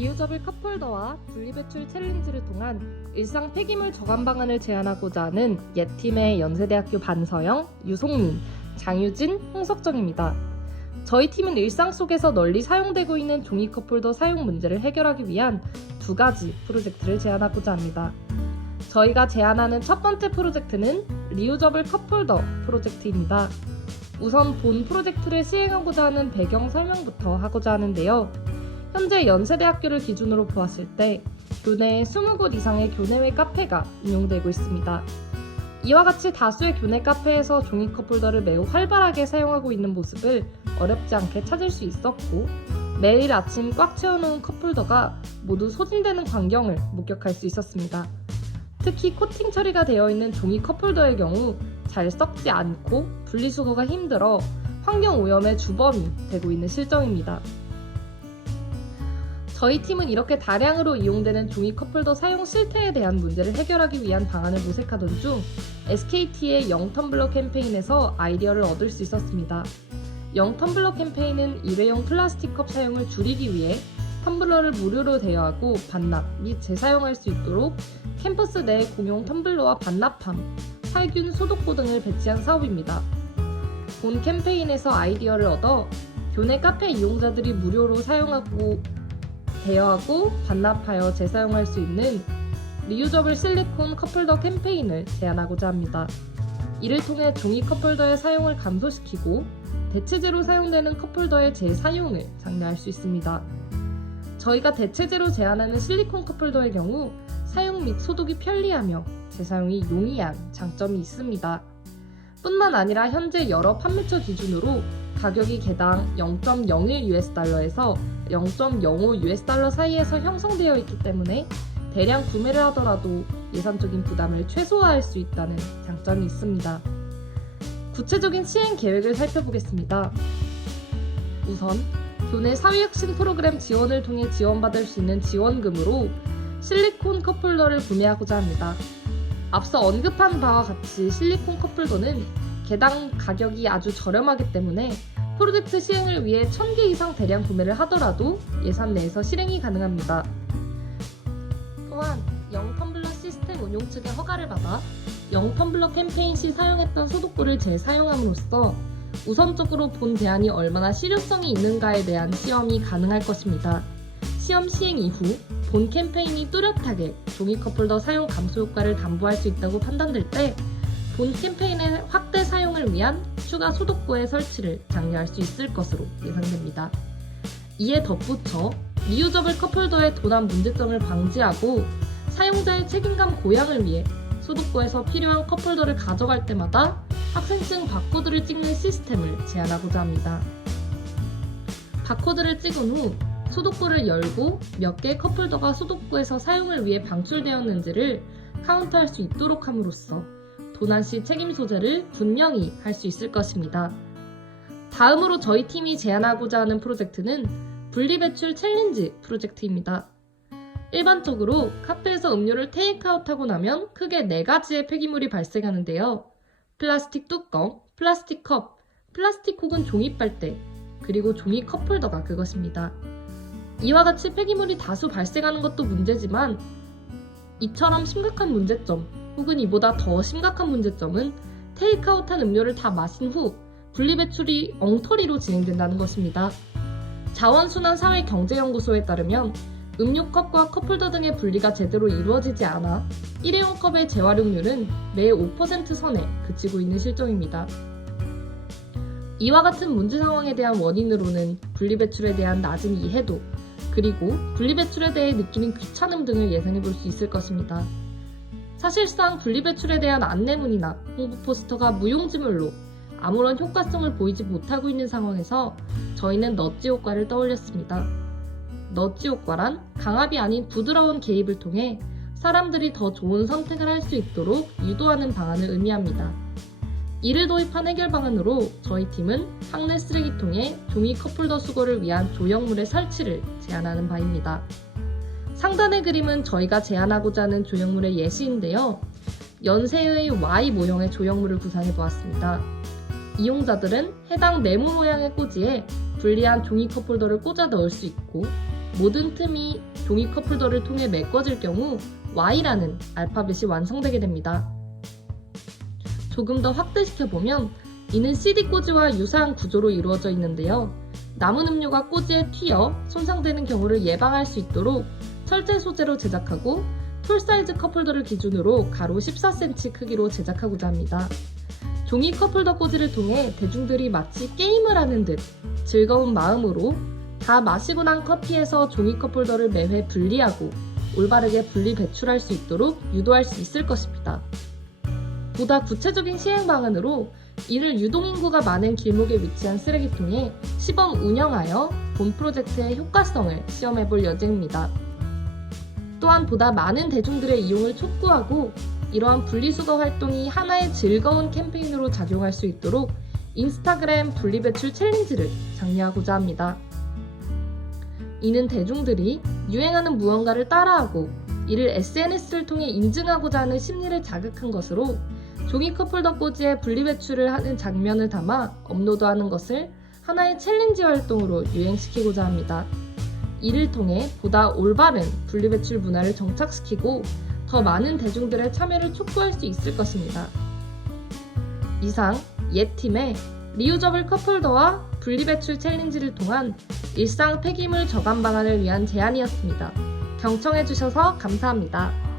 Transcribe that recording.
리유저블 컵홀더와 분리배출 챌린지를 통한 일상 폐기물 저감 방안을 제안하고자 하는 옛팀의 연세대학교 반서영, 유송민, 장유진, 홍석정입니다. 저희 팀은 일상 속에서 널리 사용되고 있는 종이 컵홀더 사용 문제를 해결하기 위한 두 가지 프로젝트를 제안하고자 합니다. 저희가 제안하는 첫 번째 프로젝트는 리유저블 컵홀더 프로젝트입니다. 우선 본 프로젝트를 시행하고자 하는 배경 설명부터 하고자 하는데요. 현재 연세대학교를 기준으로 보았을 때 교내에 20곳 이상의 교내외 카페가 운영되고 있습니다. 이와 같이 다수의 교내 카페에서 종이 컵홀더를 매우 활발하게 사용하고 있는 모습을 어렵지 않게 찾을 수 있었고, 매일 아침 꽉 채워놓은 컵홀더가 모두 소진되는 광경을 목격할 수 있었습니다. 특히 코팅 처리가 되어 있는 종이 컵홀더의 경우 잘 썩지 않고 분리수거가 힘들어 환경오염의 주범이 되고 있는 실정입니다. 저희 팀은 이렇게 다량으로 이용되는 종이 컵홀더 사용 실태에 대한 문제를 해결하기 위한 방안을 모색하던 중 SKT의 0텀블러 캠페인에서 아이디어를 얻을 수 있었습니다. 0텀블러 캠페인은 일회용 플라스틱 컵 사용을 줄이기 위해 텀블러를 무료로 대여하고 반납 및 재사용할 수 있도록 캠퍼스 내 공용 텀블러와 반납함, 살균 소독고 등을 배치한 사업입니다. 본 캠페인에서 아이디어를 얻어 교내 카페 이용자들이 무료로 사용하고 대여하고 반납하여 재사용할 수 있는 리유저블 실리콘 컵홀더 캠페인을 제안하고자 합니다. 이를 통해 종이 컵홀더의 사용을 감소시키고 대체재로 사용되는 컵홀더의 재사용을 장려할 수 있습니다. 저희가 대체재로 제안하는 실리콘 컵홀더의 경우 사용 및 소독이 편리하며 재사용이 용이한 장점이 있습니다. 뿐만 아니라 현재 여러 판매처 기준으로 가격이 개당 0.01US달러에서 0.05US달러 사이에서 형성되어 있기 때문에 대량 구매를 하더라도 예산적인 부담을 최소화할 수 있다는 장점이 있습니다. 구체적인 시행 계획을 살펴보겠습니다. 우선 교내 사회혁신 프로그램 지원을 통해 지원받을 수 있는 지원금으로 실리콘 컵홀더를 구매하고자 합니다. 앞서 언급한 바와 같이 실리콘 컵홀더는 개당 가격이 아주 저렴하기 때문에 프로젝트 시행을 위해 1000개 이상 대량 구매를 하더라도 예산 내에서 실행이 가능합니다. 또한 0텀블러 시스템 운용 측의 허가를 받아 0텀블러 캠페인 시 사용했던 소독구를 재사용함으로써 우선적으로 본 대안이 얼마나 실효성이 있는가에 대한 시험이 가능할 것입니다. 시험 시행 이후 본 캠페인이 뚜렷하게 종이 컵홀더 사용 감소 효과를 담보할 수 있다고 판단될 때 본 캠페인의 확대 사용을 위한 추가 소독구의 설치를 장려할 수 있을 것으로 예상됩니다. 이에 덧붙여 리유저블 컵홀더의 도난 문제점을 방지하고 사용자의 책임감 고양을 위해 소독구에서 필요한 컵홀더를 가져갈 때마다 학생증 바코드를 찍는 시스템을 제안하고자 합니다. 바코드를 찍은 후 소독구를 열고 몇 개의 컵홀더가 소독구에서 사용을 위해 방출되었는지를 카운트할 수 있도록 함으로써 도난 시 책임 소재를 분명히 할 수 있을 것입니다. 다음으로 저희 팀이 제안하고자 하는 프로젝트는 분리배출 챌린지 프로젝트입니다. 일반적으로 카페에서 음료를 테이크아웃하고 나면 크게 4가지의 폐기물이 발생하는데요. 플라스틱 뚜껑, 플라스틱 컵, 플라스틱 혹은 종이 빨대, 그리고 종이 컵홀더가 그것입니다. 이와 같이 폐기물이 다수 발생하는 것도 문제지만 이처럼 심각한 문제점 혹은 이보다 더 심각한 문제점은 테이크아웃한 음료를 다 마신 후 분리배출이 엉터리로 진행된다는 것입니다. 자원순환사회경제연구소에 따르면 음료컵과 컵홀더 등의 분리가 제대로 이루어지지 않아 일회용 컵의 재활용률은 매 5% 선에 그치고 있는 실정입니다. 이와 같은 문제 상황에 대한 원인으로는 분리배출에 대한 낮은 이해도, 그리고 분리배출에 대해 느끼는 귀찮음 등을 예상해 볼 수 있을 것입니다. 사실상 분리배출에 대한 안내문이나 홍보 포스터가 무용지물로 아무런 효과성을 보이지 못하고 있는 상황에서 저희는 넛지 효과를 떠올렸습니다. 넛지 효과란 강압이 아닌 부드러운 개입을 통해 사람들이 더 좋은 선택을 할 수 있도록 유도하는 방안을 의미합니다. 이를 도입한 해결 방안으로 저희 팀은 학내 쓰레기통에 종이 컵홀더 수거를 위한 조형물의 설치를 제안하는 바입니다. 상단의 그림은 저희가 제안하고자 하는 조형물의 예시인데요. 연세의 Y 모형의 조형물을 구상해 보았습니다. 이용자들은 해당 네모 모양의 꽂이에 분리한 종이 컵홀더를 꽂아 넣을 수 있고 모든 틈이 종이 컵홀더를 통해 메꿔질 경우 Y라는 알파벳이 완성되게 됩니다. 조금 더 확대시켜보면 이는 CD 꽂이와 유사한 구조로 이루어져 있는데요. 남은 음료가 꽂이에 튀어 손상되는 경우를 예방할 수 있도록 철제 소재로 제작하고 톨 사이즈 컵홀더를 기준으로 가로 14cm 크기로 제작하고자 합니다. 종이 컵홀더 꽂이를 통해 대중들이 마치 게임을 하는 듯 즐거운 마음으로 다 마시고 난 커피에서 종이 컵홀더를 매회 분리하고 올바르게 분리 배출할 수 있도록 유도할 수 있을 것입니다. 보다 구체적인 시행 방안으로 이를 유동인구가 많은 길목에 위치한 쓰레기통에 시범 운영하여 본 프로젝트의 효과성을 시험해 볼 예정입니다. 또한 보다 많은 대중들의 이용을 촉구하고 이러한 분리수거 활동이 하나의 즐거운 캠페인으로 작용할 수 있도록 인스타그램 분리배출 챌린지를 장려하고자 합니다. 이는 대중들이 유행하는 무언가를 따라하고 이를 SNS를 통해 인증하고자 하는 심리를 자극한 것으로 종이 컵홀더 꽂이에 분리배출을 하는 장면을 담아 업로드하는 것을 하나의 챌린지 활동으로 유행시키고자 합니다. 이를 통해 보다 올바른 분리배출 문화를 정착시키고 더 많은 대중들의 참여를 촉구할 수 있을 것입니다. 이상 예팀의 리유저블 컵홀더와 분리배출 챌린지를 통한 일상 폐기물 저감 방안을 위한 제안이었습니다. 경청해주셔서 감사합니다.